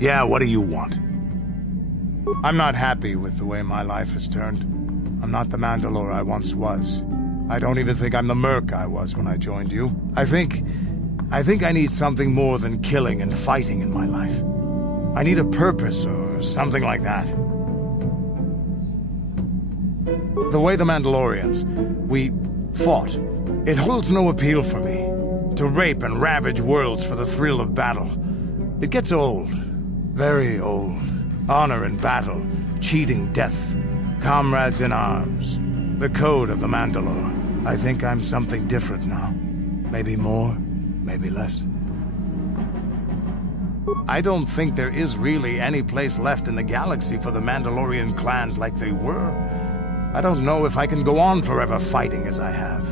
Yeah, what do you want? I'm not happy with the way my life has turned. I'm not the Mandalore I once was. I don't even think I'm the merc I was when I joined you. I think I need something more than killing and fighting in my life. I need a purpose or something like that. The way the Mandalorians, we fought, it holds no appeal for me. To rape and ravage worlds for the thrill of battle. It gets old. Very old. Honor in battle, cheating death, comrades in arms. The code of the Mandalore. I think I'm something different now. Maybe more, maybe less. I don't think there is really any place left in the galaxy for the Mandalorian clans like they were. I don't know if I can go on forever fighting as I have.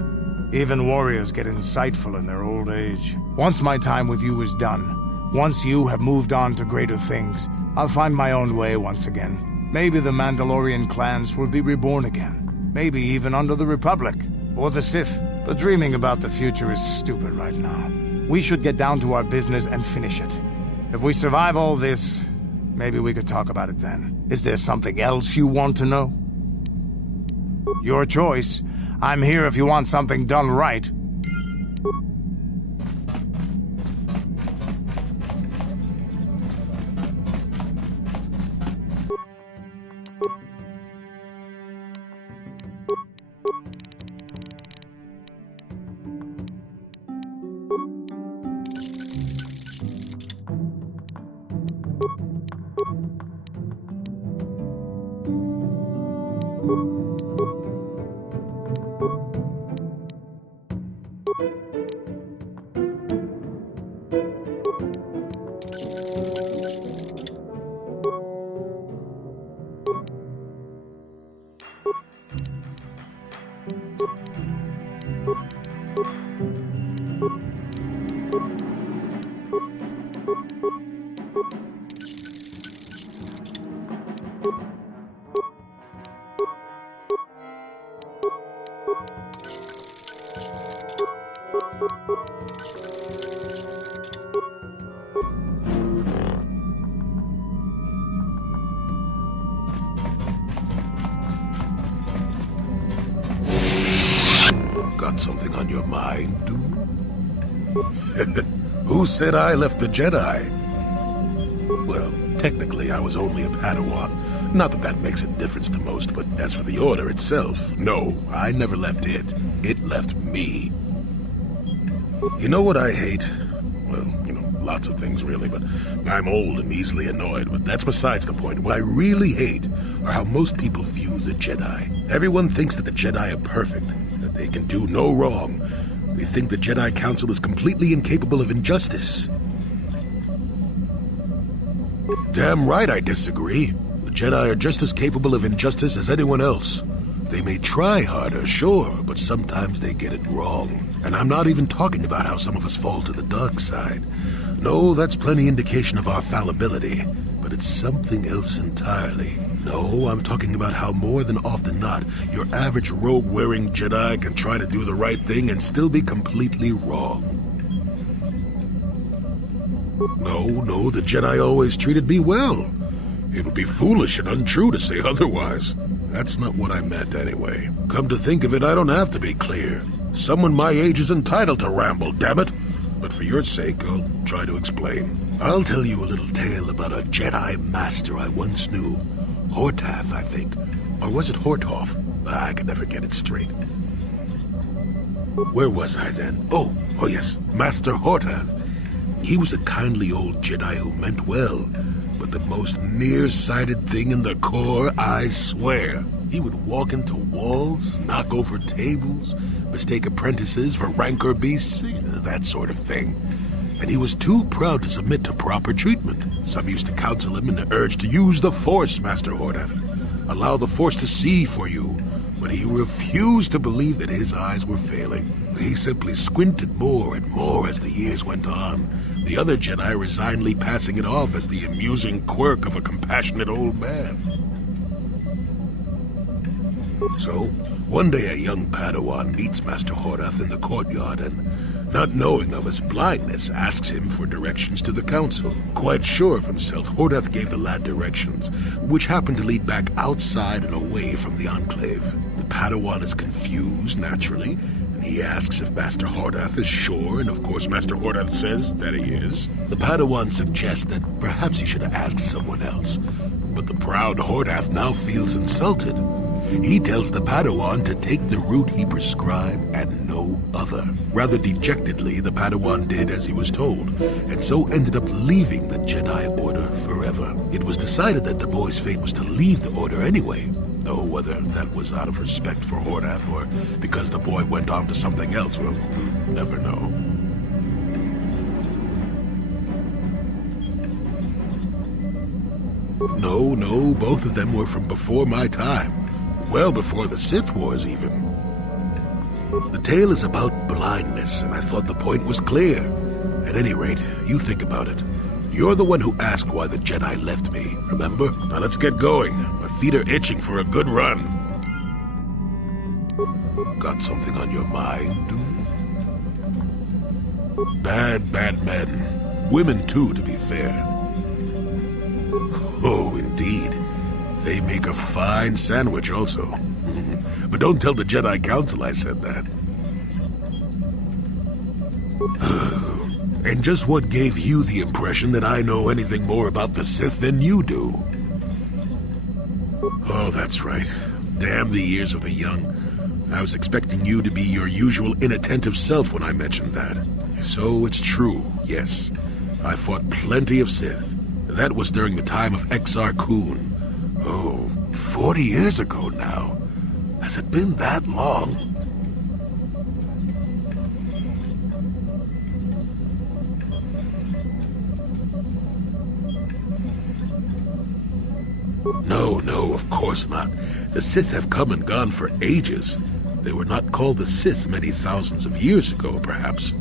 Even warriors get insightful in their old age. Once my time with you is done, once you have moved on to greater things, I'll find my own way once again. Maybe the Mandalorian clans will be reborn again. Maybe even under the Republic, or the Sith. But dreaming about the future is stupid right now. We should get down to our business and finish it. If we survive all this, maybe we could talk about it then. Is there something else you want to know? Your choice. I'm here if you want something done right. Got something on your mind, dude? Who said I left the Jedi? Well, technically I was only a Padawan. Not that that makes a difference to most, but as for the Order itself, no, I never left it. It left me. You know what I hate? Well, lots of things really, but I'm old and easily annoyed, but that's besides the point. What I really hate are how most people view the Jedi. Everyone thinks that the Jedi are perfect, that they can do no wrong. They think the Jedi Council is completely incapable of injustice. Damn right I disagree. The Jedi are just as capable of injustice as anyone else. They may try harder, sure, but sometimes they get it wrong. And I'm not even talking about how some of us fall to the dark side. No, that's plenty indication of our fallibility, but it's something else entirely. No, I'm talking about how more than often not, your average robe-wearing Jedi can try to do the right thing and still be completely wrong. No, the Jedi always treated me well. It would be foolish and untrue to say otherwise. That's not what I meant anyway. Come to think of it, I don't have to be clear. Someone my age is entitled to ramble, damn it. But for your sake, I'll try to explain. I'll tell you a little tale about a Jedi master I once knew. Hortath, I think. Or was it Hortoth? I can never get it straight. Where was I then? Oh yes, Master Hortath. He was a kindly old Jedi who meant well, but the most nearsighted thing in the Corps, I swear. He would walk into walls, knock over tables, mistake apprentices for rancor beasts, that sort of thing. And he was too proud to submit to proper treatment. Some used to counsel him in the urge to use the Force, Master Hortath. Allow the Force to see for you. But he refused to believe that his eyes were failing. He simply squinted more and more as the years went on, the other Jedi resignedly passing it off as the amusing quirk of a compassionate old man. So, one day a young Padawan meets Master Hortath in the courtyard, and not knowing of his blindness, asks him for directions to the council. Quite sure of himself, Hordath gave the lad directions, which happened to lead back outside and away from the Enclave. The Padawan is confused, naturally, and he asks if Master Hordath is sure, and of course Master Hordath says that he is. The Padawan suggests that perhaps he should have asked someone else, but the proud Hordath now feels insulted. He tells the Padawan to take the route he prescribed and no other. Rather dejectedly, the Padawan did as he was told, and so ended up leaving the Jedi Order forever. It was decided that the boy's fate was to leave the Order anyway, though whether that was out of respect for Hordath or because the boy went on to something else, we'll never know. No, both of them were from before my time. Well before the Sith Wars, even. The tale is about blindness, and I thought the point was clear. At any rate, you think about it. You're the one who asked why the Jedi left me, remember? Now let's get going. My feet are itching for a good run. Got something on your mind, dude? Bad men. Women, too, to be fair. Oh, indeed. They make a fine sandwich also. But don't tell the Jedi Council I said that. And just what gave you the impression that I know anything more about the Sith than you do? Oh, that's right. Damn the ears of the young. I was expecting you to be your usual inattentive self when I mentioned that. So it's true, yes. I fought plenty of Sith. That was during the time of Exar Kun. Oh, 40 years ago now. Has it been that long? No, of course not. The Sith have come and gone for ages. They were not called the Sith many thousands of years ago, perhaps.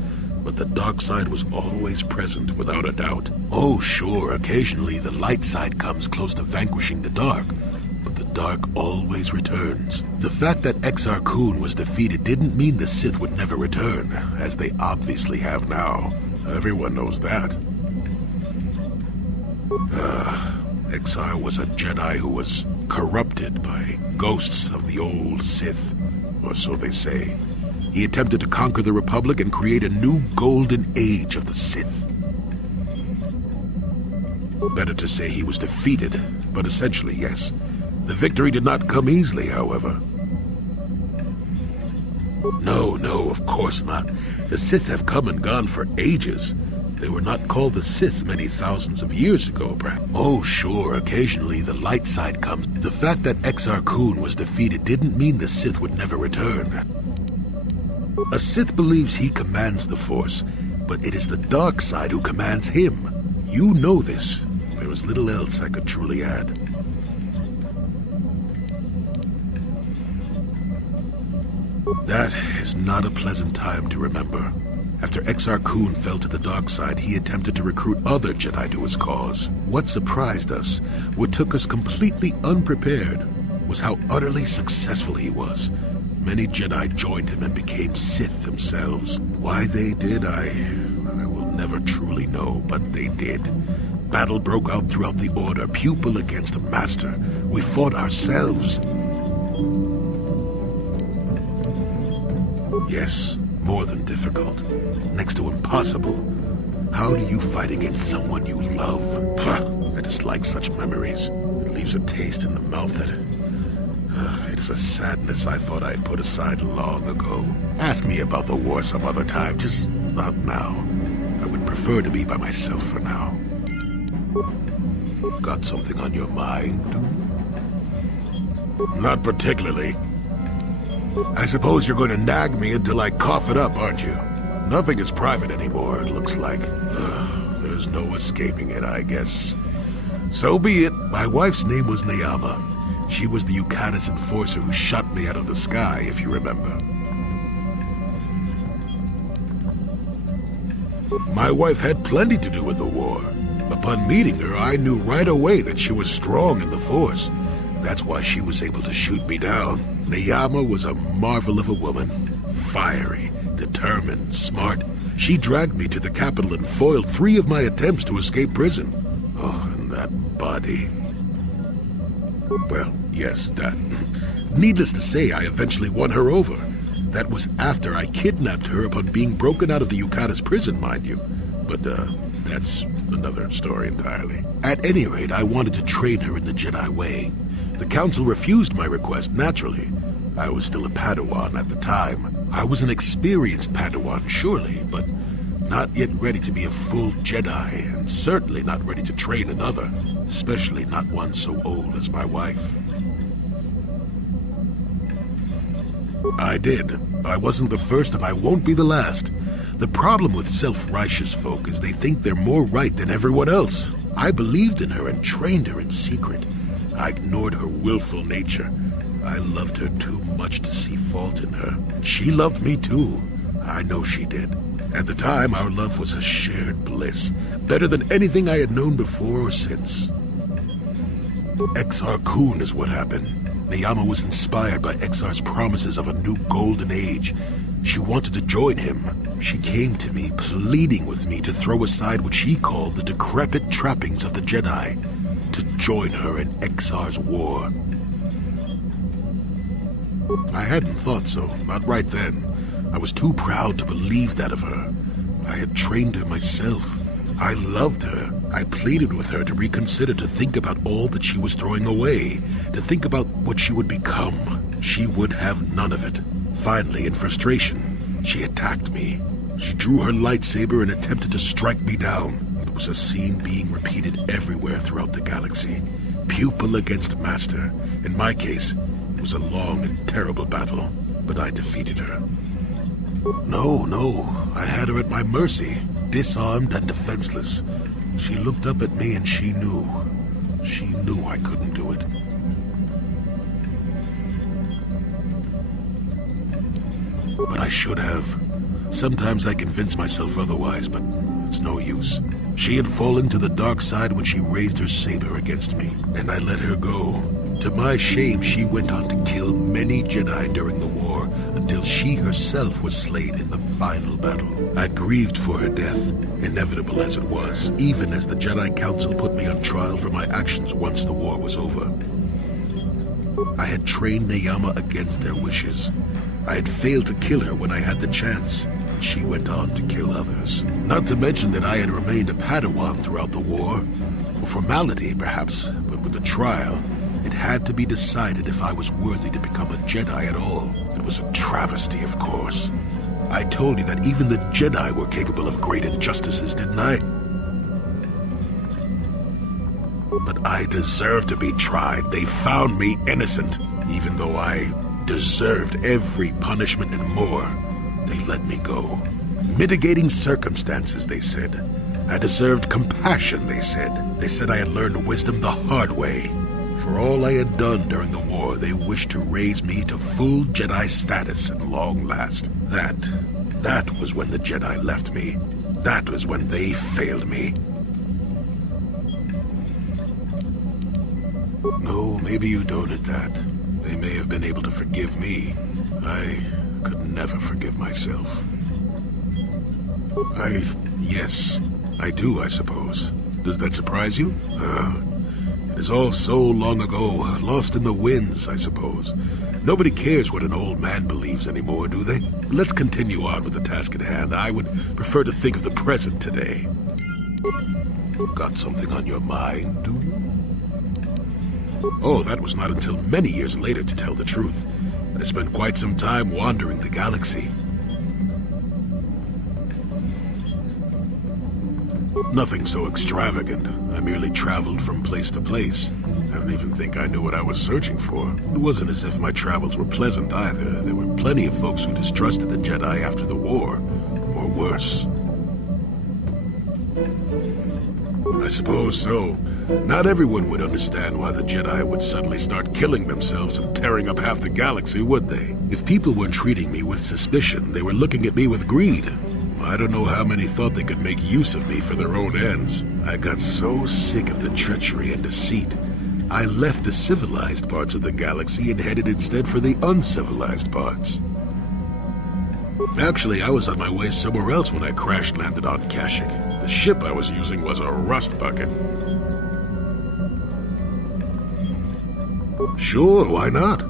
But the dark side was always present, without a doubt. Oh, sure, occasionally the light side comes close to vanquishing the dark, but the dark always returns. The fact that Exar Kun was defeated didn't mean the Sith would never return, as they obviously have now. Everyone knows that. Exar was a Jedi who was corrupted by ghosts of the old Sith, or so they say. He attempted to conquer the Republic and create a new golden age of the Sith. Better to say he was defeated, but essentially, yes. The victory did not come easily, however. No, of course not. The Sith have come and gone for ages. They were not called the Sith many thousands of years ago, perhaps. Oh, sure, occasionally the light side comes. The fact that Exar Kun was defeated didn't mean the Sith would never return. A Sith believes he commands the Force, but it is the dark side who commands him. You know this. There is little else I could truly add. That is not a pleasant time to remember. After Exar Kun fell to the dark side, he attempted to recruit other Jedi to his cause. What surprised us, what took us completely unprepared, was how utterly successful he was. Many Jedi joined him and became Sith themselves. Why they did, I will never truly know, but they did. Battle broke out throughout the Order, pupil against master. We fought ourselves. Yes, more than difficult. Next to impossible. How do you fight against someone you love? I dislike such memories. It leaves a taste in the mouth that... it is a sadness I thought I'd put aside long ago. Ask me about the war some other time, just not now. I would prefer to be by myself for now. Got something on your mind, dude? Not particularly. I suppose you're going to nag me until I cough it up, aren't you? Nothing is private anymore, it looks like. There's no escaping it, I guess. So be it. My wife's name was Neyama. She was the Yukanis enforcer who shot me out of the sky, if you remember. My wife had plenty to do with the war. Upon meeting her, I knew right away that she was strong in the Force. That's why she was able to shoot me down. Neyama was a marvel of a woman. Fiery, determined, smart, She dragged me to the capital and foiled 3 of my attempts to escape prison. Oh, and that body. Well, yes, that. Needless to say, I eventually won her over. That was after I kidnapped her upon being broken out of the Yucata's prison, mind you. But, that's another story entirely. At any rate, I wanted to train her in the Jedi way. The Council refused my request, naturally. I was still a Padawan at the time. I was an experienced Padawan, surely, but not yet ready to be a full Jedi, and certainly not ready to train another, especially not one so old as my wife. I did. I wasn't the first, and I won't be the last. The problem with self-righteous folk is they think they're more right than everyone else. I believed in her and trained her in secret. I ignored her willful nature. I loved her too much to see fault in her. And she loved me too. I know she did. At the time, our love was a shared bliss. Better than anything I had known before or since. Exar Kun is what happened. Neyama was inspired by Exar's promises of a new golden age. She wanted to join him. She came to me, pleading with me to throw aside what she called the decrepit trappings of the Jedi, to join her in Exar's war. I hadn't thought so, not right then. I was too proud to believe that of her. I had trained her myself. I loved her. I pleaded with her to reconsider, to think about all that she was throwing away, to think about what she would become. She would have none of it. Finally, in frustration, she attacked me. She drew her lightsaber and attempted to strike me down. It was a scene being repeated everywhere throughout the galaxy. Pupil against master. In my case, it was a long and terrible battle, but I defeated her. No, I had her at my mercy, disarmed and defenseless. She looked up at me and she knew. She knew I couldn't do it. But I should have. Sometimes I convince myself otherwise, but it's no use. She had fallen to the dark side when she raised her saber against me, and I let her go. To my shame, she went on to kill many Jedi during the war, until she herself was slain in the final battle. I grieved for her death, inevitable as it was, even as the Jedi Council put me on trial for my actions once the war was over. I had trained Neyama against their wishes. I had failed to kill her when I had the chance, and she went on to kill others. Not to mention that I had remained a Padawan throughout the war. For formality, perhaps, but with the trial, it had to be decided if I was worthy to become a Jedi at all. It was a travesty, of course. I told you that even the Jedi were capable of great injustices, didn't I? But I deserved to be tried. They found me innocent, even though I deserved every punishment and more. They let me go. Mitigating circumstances, they said. I deserved compassion, they said. They said I had learned wisdom the hard way. For all I had done during the war, they wished to raise me to full Jedi status at long last. That was when the Jedi left me. That was when they failed me. No, maybe you don't at that. They may have been able to forgive me. I could never forgive myself. Yes, I do, I suppose. Does that surprise you? It is all so long ago, lost in the winds, I suppose. Nobody cares what an old man believes anymore, do they? Let's continue on with the task at hand. I would prefer to think of the present today. Got something on your mind, do you? Oh, that was not until many years later, to tell the truth. I spent quite some time wandering the galaxy. Nothing so extravagant. I merely traveled from place to place. I don't even think I knew what I was searching for. It wasn't as if my travels were pleasant either. There were plenty of folks who distrusted the Jedi after the war, or worse. I suppose so. Not everyone would understand why the Jedi would suddenly start killing themselves and tearing up half the galaxy, would they? If people weren't treating me with suspicion, they were looking at me with greed. I don't know how many thought they could make use of me for their own ends. I got so sick of the treachery and deceit, I left the civilized parts of the galaxy and headed instead for the uncivilized parts. Actually, I was on my way somewhere else when I crash-landed on Kashyyyk. The ship I was using was a rust bucket. Sure, why not?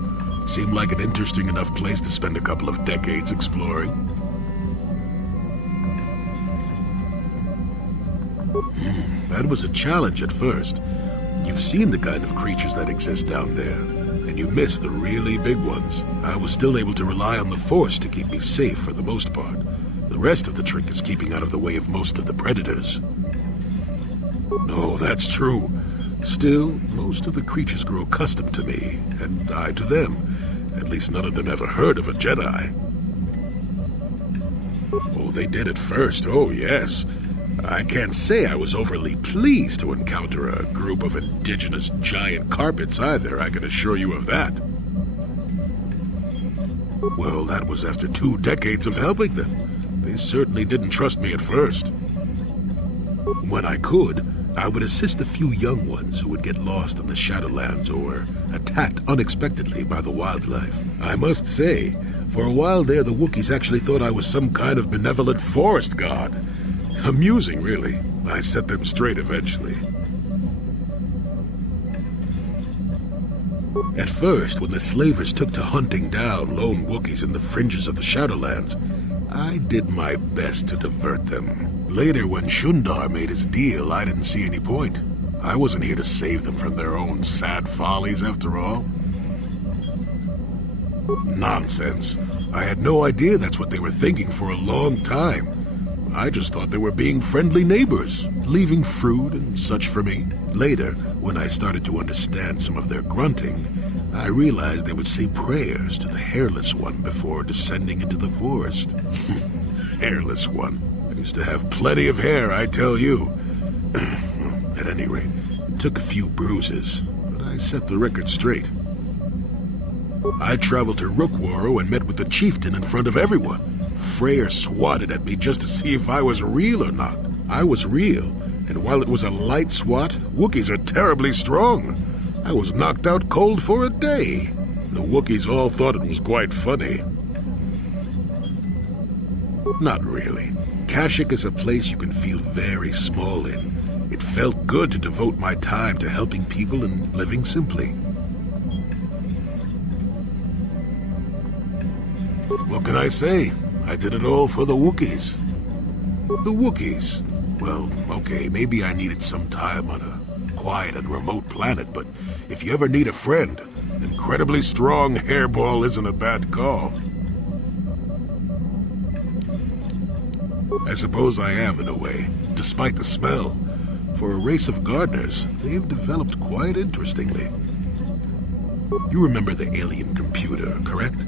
Seemed like an interesting enough place to spend a couple of decades exploring. That was a challenge at first. You've seen the kind of creatures that exist down there, and you missed the really big ones. I was still able to rely on the Force to keep me safe for the most part. The rest of the trick is keeping out of the way of most of the predators. No, that's true. Still, most of the creatures grow accustomed to me, and I to them. At least none of them ever heard of a Jedi. Oh, they did at first, oh yes. I can't say I was overly pleased to encounter a group of indigenous giant carpets either, I can assure you of that. Well, that was after 2 decades of helping them. They certainly didn't trust me at first. When I could, I would assist a few young ones who would get lost in the Shadowlands or attacked unexpectedly by the wildlife. I must say, for a while there the Wookiees actually thought I was some kind of benevolent forest god. Amusing, really. I set them straight eventually. At first, when the slavers took to hunting down lone Wookiees in the fringes of the Shadowlands, I did my best to divert them. Later, when Shundar made his deal, I didn't see any point. I wasn't here to save them from their own sad follies, after all. Nonsense. I had no idea that's what they were thinking for a long time. I just thought they were being friendly neighbors, leaving fruit and such for me. Later, when I started to understand some of their grunting, I realized they would say prayers to the Hairless One before descending into the forest. Hairless One. I used to have plenty of hair, I tell you. At any rate, it took a few bruises, but I set the record straight. I traveled to Rookwaro and met with the chieftain in front of everyone. Freyr swatted at me just to see if I was real or not. I was real, and while it was a light swat, Wookiees are terribly strong. I was knocked out cold for a day. The Wookiees all thought it was quite funny. Not really. Kashyyyk is a place you can feel very small in. It felt good to devote my time to helping people and living simply. What can I say? I did it all for the Wookiees. The Wookiees? Well, okay, maybe I needed some time on a quiet and remote planet, but if you ever need a friend, an incredibly strong hairball isn't a bad call. I suppose I am, in a way, despite the smell. For a race of gardeners, they've developed quite interestingly. You remember the alien computer, correct?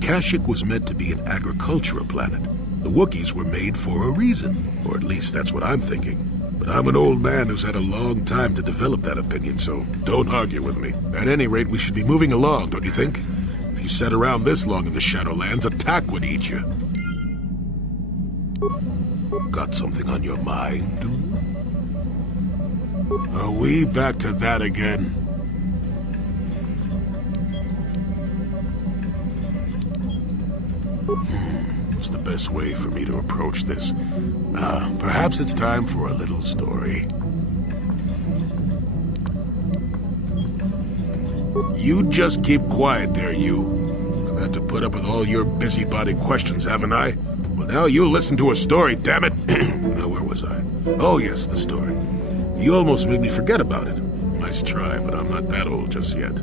Kashyyyk was meant to be an agricultural planet. The Wookiees were made for a reason, or at least that's what I'm thinking. But I'm an old man who's had a long time to develop that opinion, so don't argue with me. At any rate, we should be moving along, don't you think? If you sat around this long in the Shadowlands, attack would eat you. Got something on your mind, dude? Are we back to that again? What's the best way for me to approach this? Perhaps it's time for a little story. You just keep quiet there, you. I've had to put up with all your busybody questions, haven't I? Well, now you listen to a story, damn it. Now, where was I? Oh, yes, the story. You almost made me forget about it. Nice try, but I'm not that old just yet.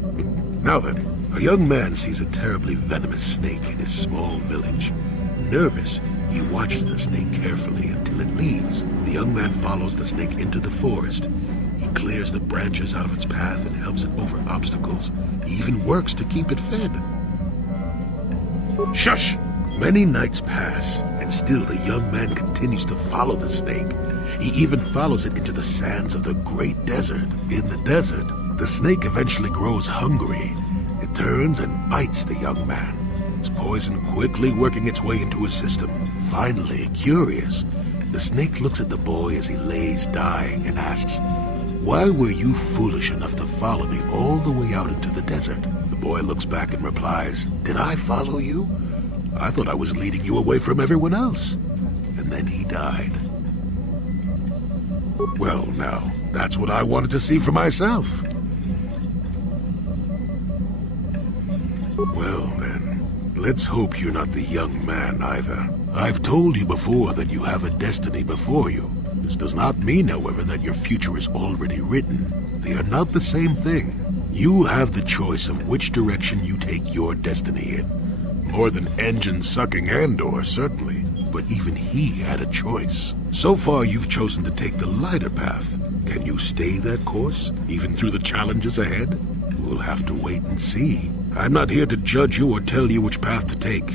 Now then, a young man sees a terribly venomous snake in his small village. Nervous, he watches the snake carefully until it leaves. The young man follows the snake into the forest. He clears the branches out of its path and helps it over obstacles. He even works to keep it fed. Shush! Many nights pass, and still the young man continues to follow the snake. He even follows it into the sands of the great desert. In the desert, the snake eventually grows hungry. It turns and bites the young man, its poison quickly working its way into his system. Finally, curious, the snake looks at the boy as he lays dying and asks, "Why were you foolish enough to follow me all the way out into the desert?" The boy looks back and replies, "Did I follow you? I thought I was leading you away from everyone else. And then he died. Well, now, that's what I wanted to see for myself. Well, then, let's hope you're not the young man either. I've told you before that you have a destiny before you. This does not mean, however, that your future is already written. They are not the same thing. You have the choice of which direction you take your destiny in. More than engine-sucking Andor, certainly. But even he had a choice. So far, you've chosen to take the lighter path. Can you stay that course, even through the challenges ahead? We'll have to wait and see. I'm not here to judge you or tell you which path to take.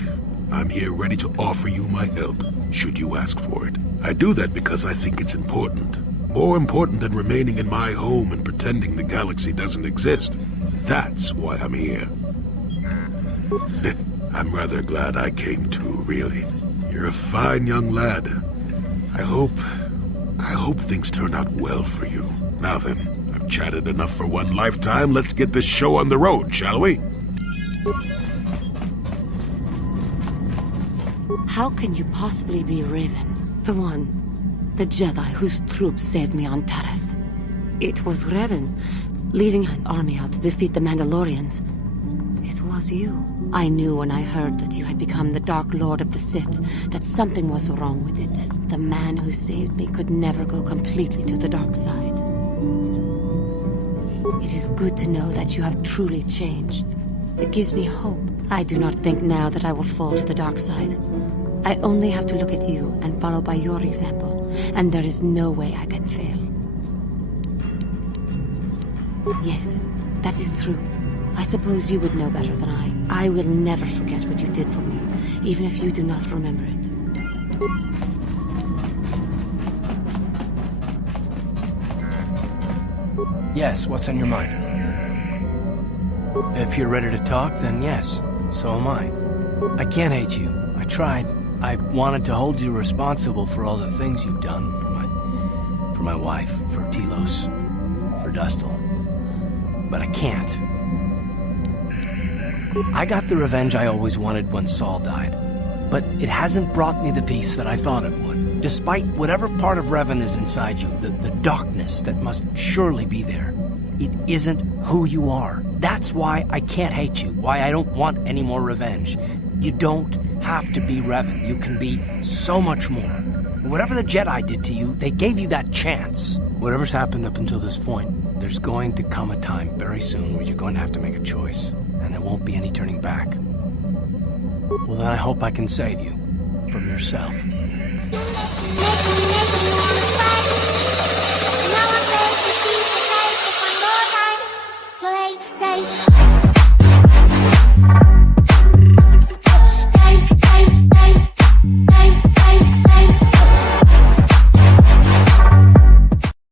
I'm here ready to offer you my help, should you ask for it. I do that because I think it's important. More important than remaining in my home and pretending the galaxy doesn't exist. That's why I'm here. I'm rather glad I came too, really. You're a fine young lad. I hope things turn out well for you. Now then, I've chatted enough for one lifetime. Let's get this show on the road, shall we? How can you possibly be Raven? The Jedi whose troops saved me on Taris. It was Raven, leading an army out to defeat the Mandalorians. It was you. I knew when I heard that you had become the Dark Lord of the Sith, that something was wrong with it. The man who saved me could never go completely to the dark side. It is good to know that you have truly changed. It gives me hope. I do not think now that I will fall to the dark side. I only have to look at you and follow by your example, and there is no way I can fail. Yes, that is true. I suppose you would know better than I. I will never forget what you did for me, even if you do not remember it. Yes, what's on your mind? If you're ready to talk, then yes, so am I. I can't hate you. I tried. I wanted to hold you responsible for all the things you've done for my wife, for Telos, for Dustil. But I can't. I got the revenge I always wanted when Saul died, but it hasn't brought me the peace that I thought it would. Despite whatever part of Revan is inside you, the darkness that must surely be there, it isn't who you are. That's why I can't hate you, why I don't want any more revenge. You don't have to be Revan. You can be so much more. Whatever the Jedi did to you, they gave you that chance. Whatever's happened up until this point, there's going to come a time very soon where you're going to have to make a choice. And there won't be any turning back. Well, then I hope I can save you from yourself.